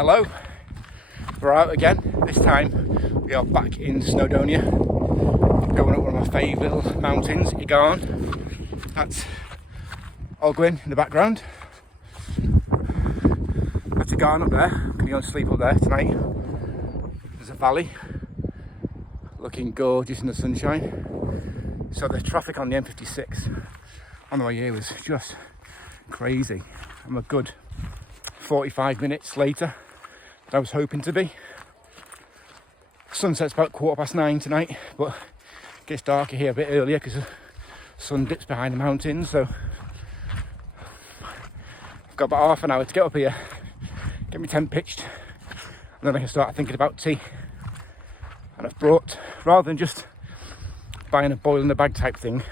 Hello, we're out again. This time we are back in Snowdonia, going up one of my favourite little mountains, Garn. That's Ogwyn in the background. That's a Garn up there. I'm going to go and sleep up there tonight. There's a valley looking gorgeous in the sunshine. So the traffic on the M56 on the way here was just crazy. I'm a good 45 minutes later than I was hoping to be. Sunset's about 9:15 tonight, but it gets darker here a bit earlier because the sun dips behind the mountains. So I've got about half an hour to get up here, get my tent pitched, and then I can start thinking about tea. And I've brought, rather than just buying a boil in the bag type thing,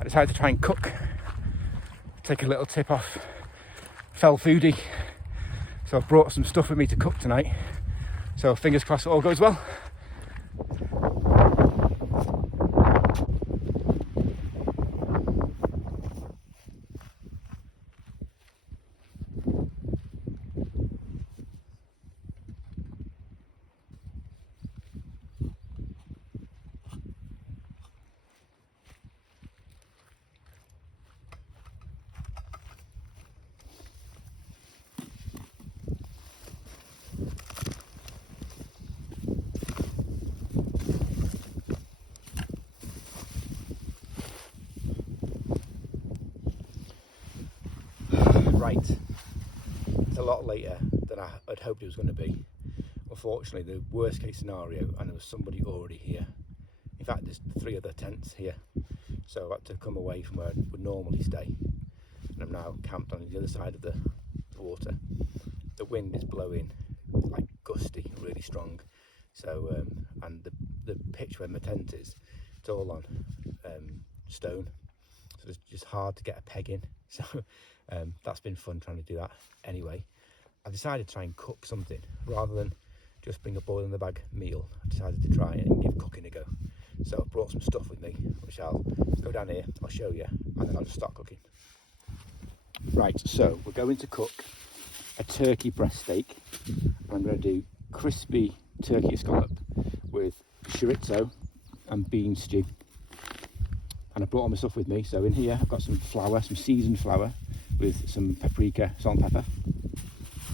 I decided to try and cook. Take a little tip off Fell Foodie. So I've brought some stuff with me to cook tonight. So fingers crossed it all goes well. Right, it's a lot later than I had hoped it was going to be. Unfortunately, the worst case scenario, and there was somebody already here. In fact, there's 3 other tents here, so I've had to come away from where I would normally stay, and I'm now camped on the other side of the water. The wind is blowing like gusty, really strong. So, and the pitch where my tent is, it's all on stone, so it's just hard to get a peg in. So. That's been fun trying to do that. Anyway, I decided to try and cook something rather than just bring a boil in the bag meal. I decided to try and give cooking a go. So I've brought some stuff with me, which I'll go down here, I'll show you, and then I'll just start cooking. Right, so we're going to cook a turkey breast steak. I'm going to do crispy turkey scallop with chorizo and bean stew. And I brought all my stuff with me. So in here I've got some flour, some seasoned flour, with some paprika, salt and pepper.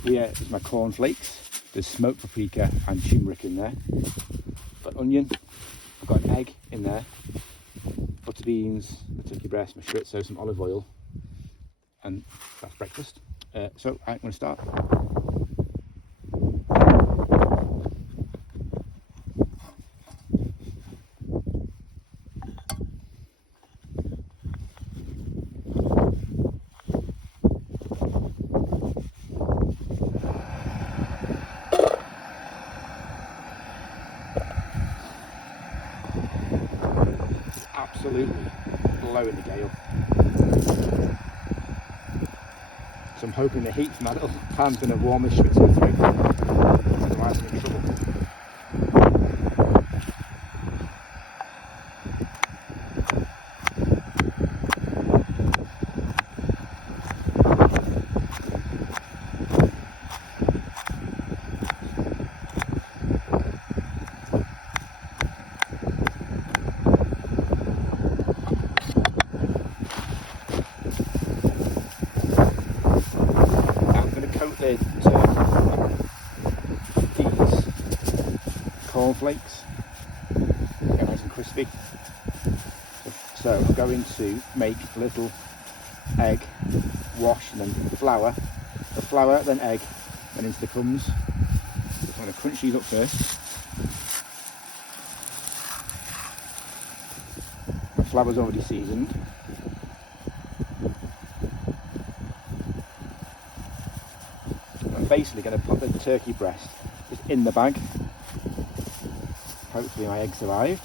Here is my cornflakes. There's smoked paprika and turmeric in there. I've got onion. I've got an egg in there. Butter beans, the turkey breast, my chorizo, some olive oil. And that's breakfast. So I'm going to start. Absolutely blowing the gale. So I'm hoping the heat from that little pan's going to warm this chorizo through. Otherwise I'm in trouble. These cornflakes get nice and crispy. So I'm going to make a little egg wash and then the flour, then egg, then into the crumbs. So I'm going to crunch these up first. My flour's already seasoned. I'm basically going to put the turkey breast just in the bag. Hopefully my egg survived.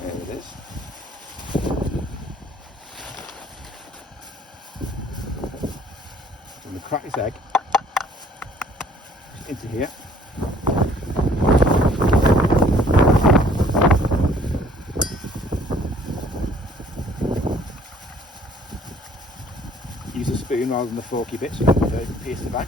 There it is. I'm going to crack this egg just into here. Use a spoon rather than the forky bit, so I can pierce the bag.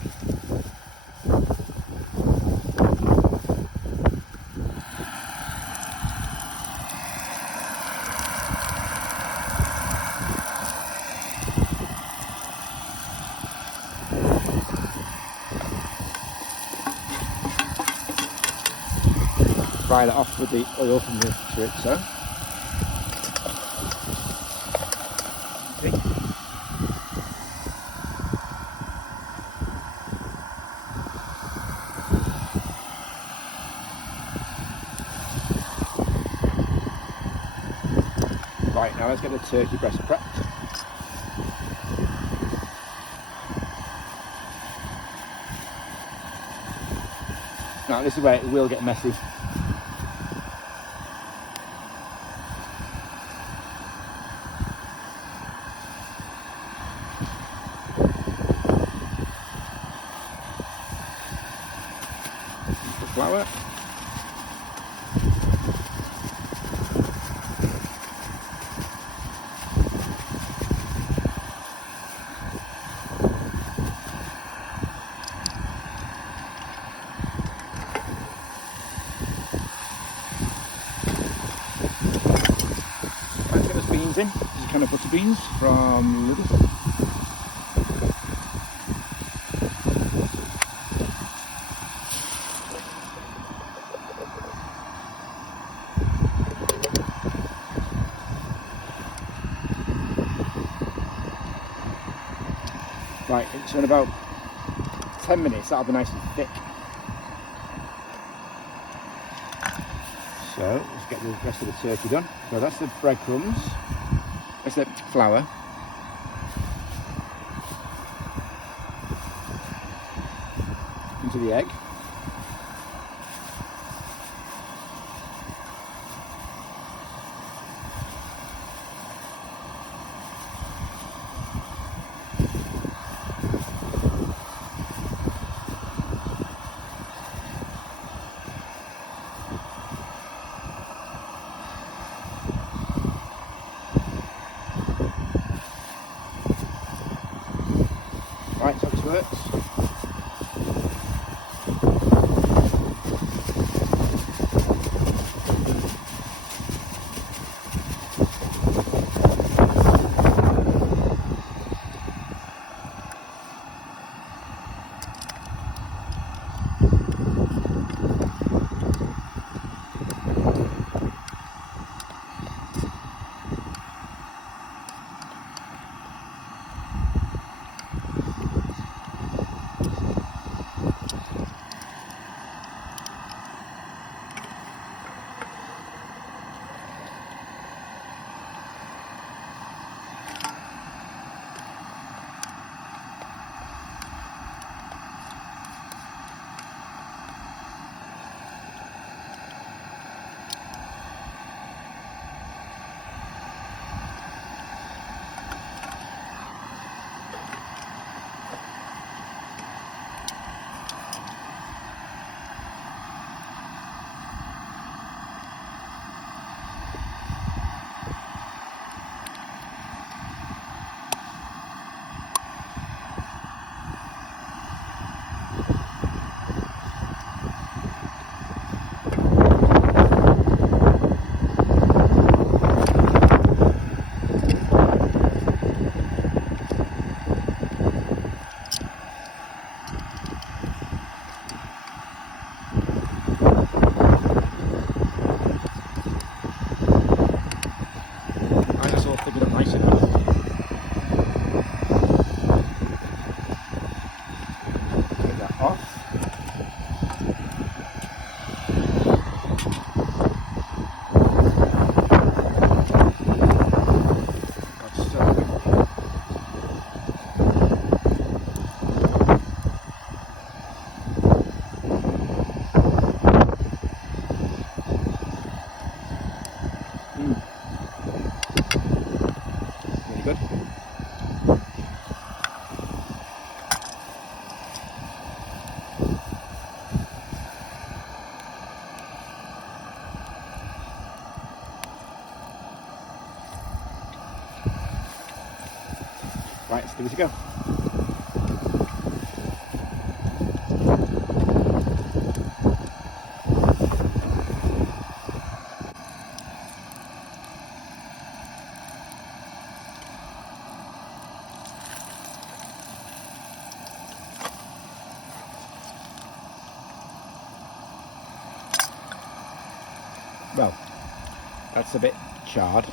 Fry that off with the oil from the chorizo. Okay. Right, now let's get the turkey breast prepped. Now this is where it will get messy. Flour. Let's get the beans in. These are kind of butter beans from Lidl. Right, so in about 10 minutes that'll be nice and thick. So let's get the rest of the turkey done. So that's the breadcrumbs, that's the flour, into the egg, right, so this works. Pick it up nice enough. Take that off. That's really good. Right, let's give it a go. That's a bit charred.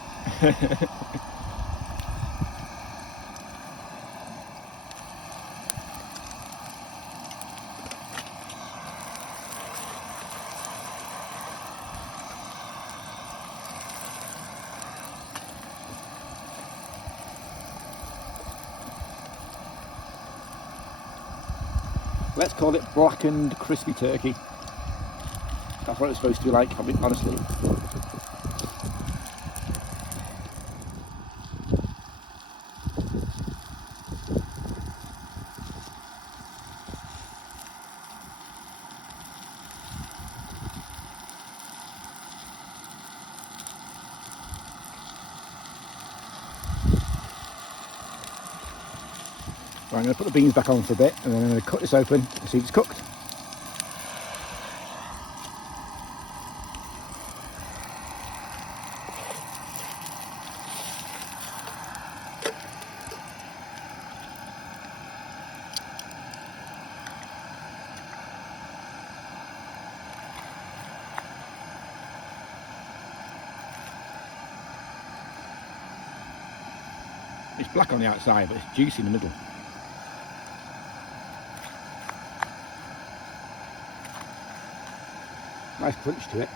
Let's call it blackened crispy turkey. That's what it's supposed to be like, honestly. Right, I'm going to put the beans back on for a bit and then I'm going to cut this open and see if it's cooked. It's black on the outside, but it's juicy in the middle. Nice crunch to it.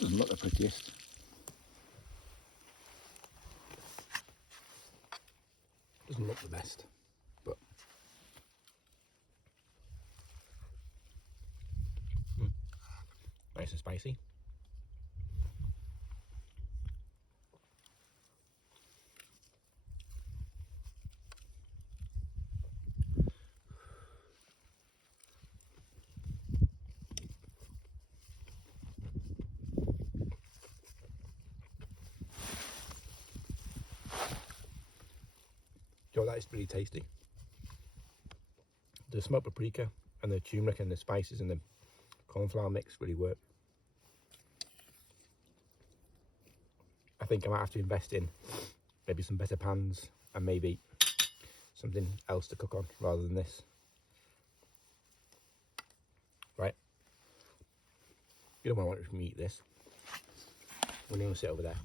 Doesn't look the prettiest. Doesn't look the best, but nice and spicy. That is pretty tasty. The smoked paprika and the turmeric and the spices and the cornflour mix really work. I think I might have to invest in maybe some better pans and maybe something else to cook on rather than this. Right, you don't want to watch me eat this. We're going to sit over there.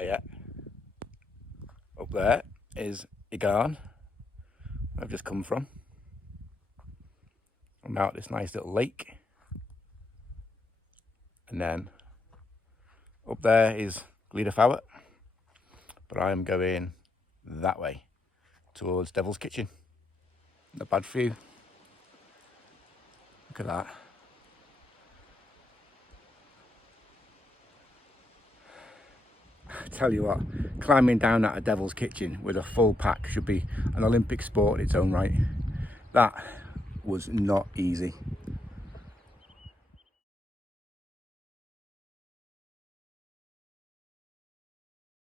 Yeah. Up there is a Garn I've just come from. I'm out this nice little lake. And then up there is Gleederfowler. But I am going that way towards Devil's Kitchen. Not bad view. Look at that. I tell you what, climbing down at a Devil's Kitchen with a full pack should be an Olympic sport in its own right. That was not easy.